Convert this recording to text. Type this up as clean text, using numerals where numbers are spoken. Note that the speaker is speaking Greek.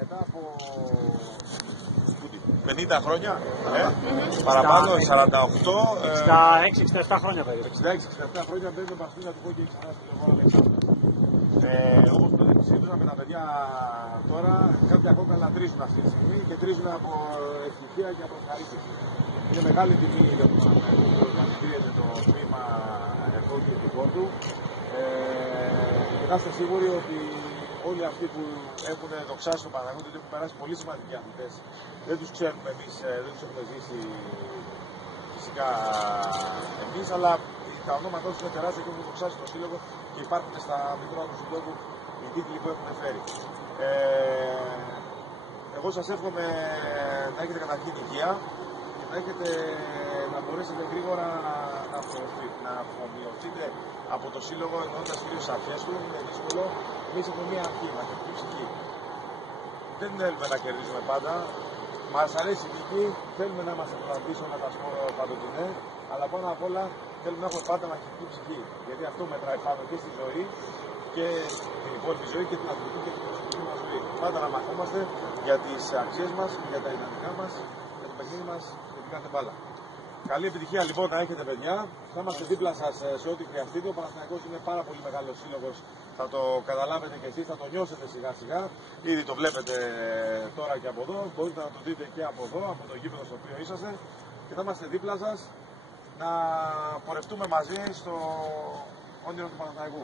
μετά από 50 χρόνια, παραπάνω, 48. 66-67 χρόνια περίπου. 66-67 χρόνια μπαίνουν τα παστούνια του χόκκι ξανά στο Λεγόρο Αλεξάνδρου. Όπως το συζητούσαμε τα παιδιά τώρα, κάποια κόκκαλα τρίζουν αυτή τη στιγμή και τρίζουν από ευτυχία και από ευχαρίστηση. Είναι μεγάλη τιμή για τον Παναθηναϊκό που οργανωθείτε το τμήμα χόκκι του Πόρτου. Και να είστε σίγουροι ότι όλοι αυτοί που έχουν δοξάσει τον Παναθηναϊκό και έχουν περάσει πολύ σημαντικοί αθλητές, δεν τους ξέρουμε εμείς, δεν τους έχουμε ζήσει φυσικά εμείς, αλλά τα ονόματά τους είναι τεράστια και έχουν δοξάσει τον σύλλογο και υπάρχουν στα μητρώα του συλλόγου οι τίτλοι που έχουν φέρει. Εγώ σας εύχομαι να έχετε καταρχήν υγεία και να μπορέσετε γρήγορα να απομειωθείτε από το σύλλογο, εννοώντας κυρίως τις αρχές του. Είναι δύσκολο. Εμείς έχουμε μία αρχή, μαθητική ψυχή. Δεν θέλουμε να κερδίσουμε πάντα. Μας αρέσει η νίκη, θέλουμε να είμαστε πρωταθλητές με τα σκορ παντοτινέ, αλλά πάνω απ' όλα θέλουμε να έχουμε πάντα μαχητική ψυχή. Γιατί αυτό μετράει πάνω και στη ζωή και την υπόλοιπη ζωή και την αθλητική και την προσωπική μας ζωή. Πάντα να μαθόμαστε για τις αξίες μας, για τα δυναμικά μας, για το παιχνίδι μας και την κάθε μπάλα. Καλή επιτυχία λοιπόν να έχετε, παιδιά. Θα είμαστε δίπλα σας σε ό,τι χρειαστείτε. Ο Παναθηναϊκός είναι πάρα πολύ μεγάλος σύλλογος. Θα το καταλάβετε και εσείς, θα το νιώσετε σιγά σιγά. Ήδη το βλέπετε τώρα και από εδώ. Μπορείτε να το δείτε και από εδώ, από το γήπεδο στο οποίο είσαστε. Και θα είμαστε δίπλα σας να πορευτούμε μαζί στο όνειρο του Παναθηναϊκού.